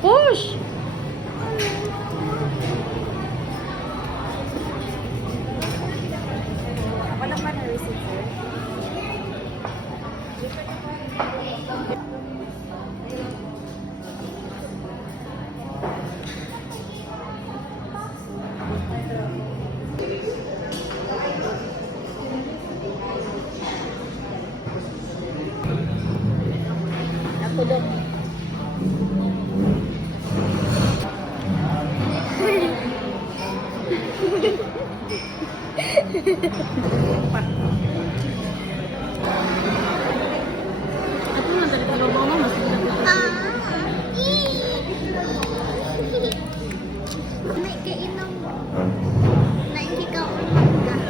Push! Wala pa na receipt, sir. Ako doon. Ako nga, dali ka babaw mo, mas May kainom. Naikikaw ko lang.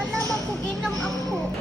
Malamang kung inom ako.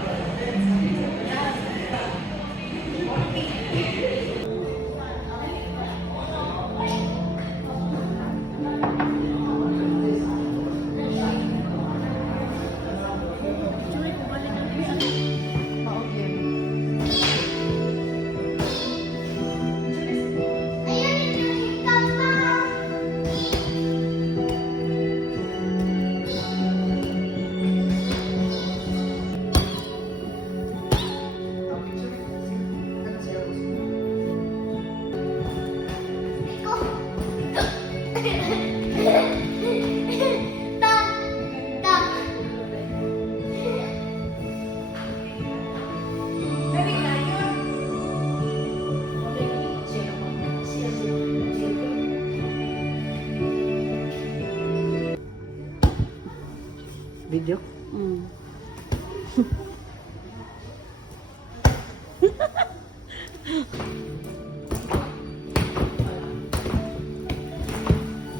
Video? Mm.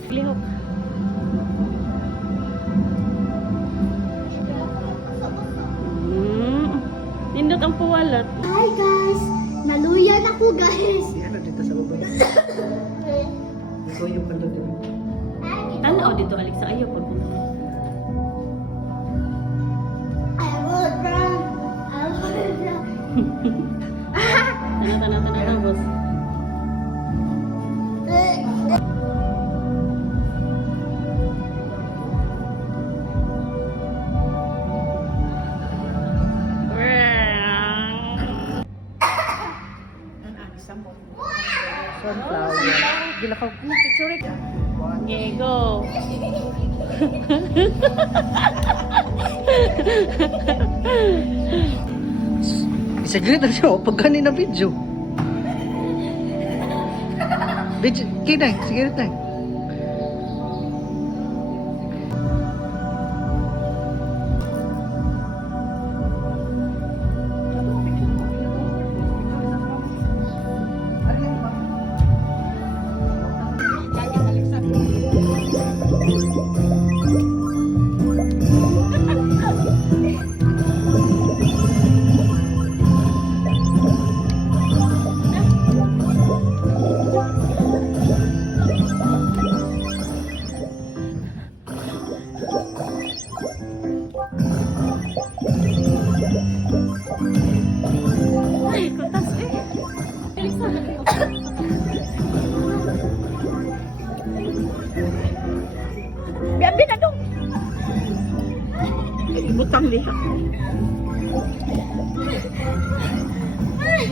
Lihok. Nindot ang puwalat. Hi guys! Naluyan ako guys! Ano dito sa baba? Ikaw yung pala din. Tanaw dito, Alexa. Ayaw pag I will run! I will run! Tana, boss. Sunflower. Gilakaw ko. Picture it. Okay, go. Isaglit na siya. Pag ganun na video. Video. Kinay. Sige na. Ay, kutas eh. Alexa, Biambi na dong! butang liha. Ay,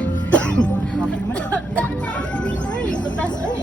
kutas eh.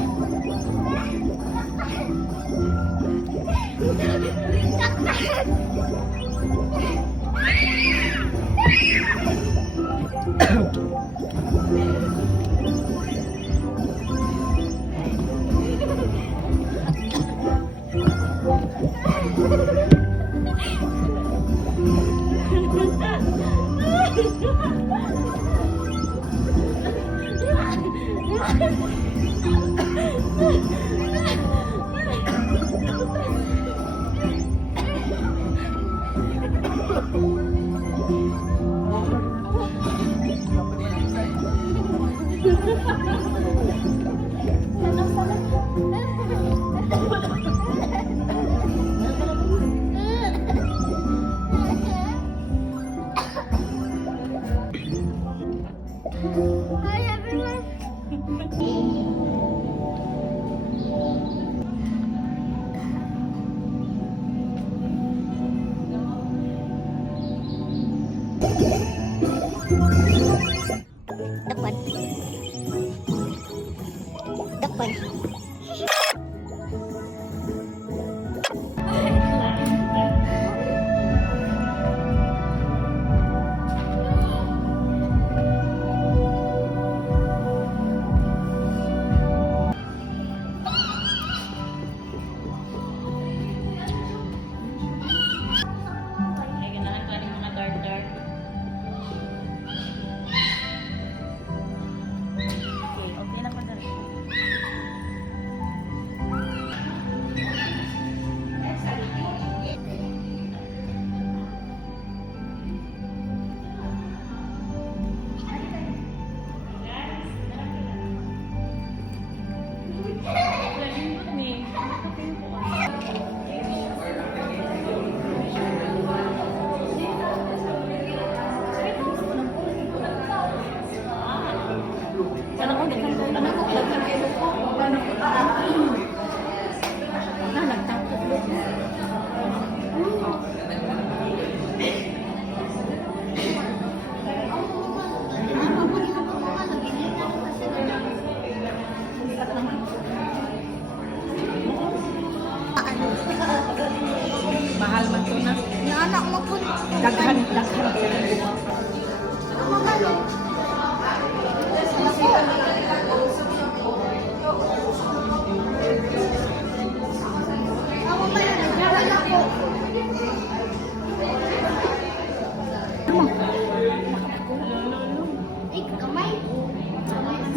Ik, kamay.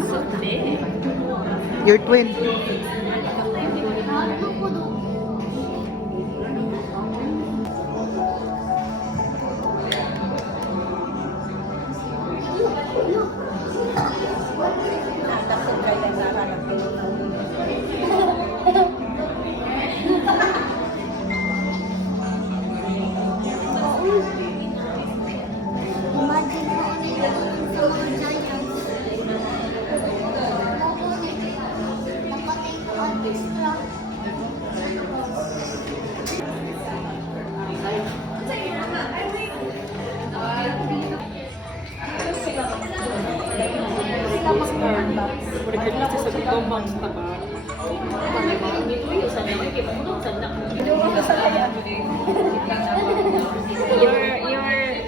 Sukli. Your twin. Ano po do? Imagine mo nila sa mga giants. Napatay ko ang extra.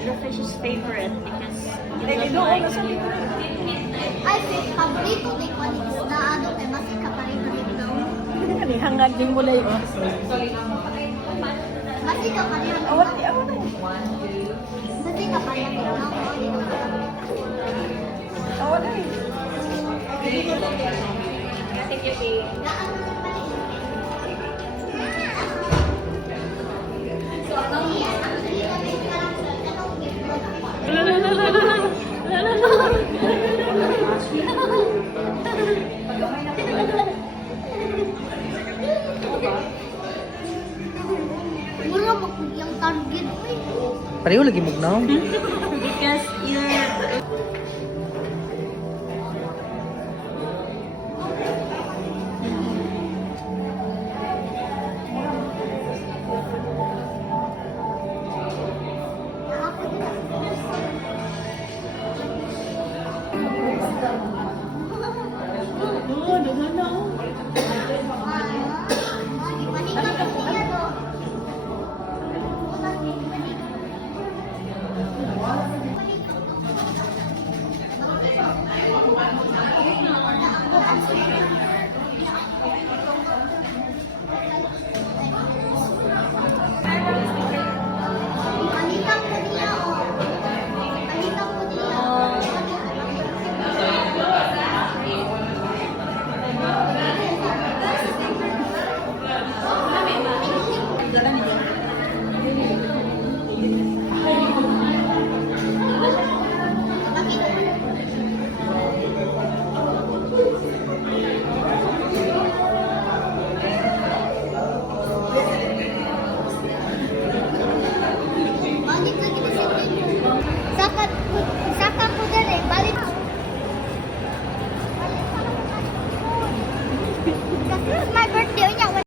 Your fish's favorite because you don't like Ay, paborito din ko ni na ano kay masik ka pa rin dito. hangad din mo lang. Masik ka pa rin. Masik ka pa rin dito. Mura mo yung target ko eh. Pareho lagi mugnaw. Because you're Palitan ko niya o. Palitan ko niya. Balik lagi di sini. Saka ko dali, balik. Kasi it's my birthday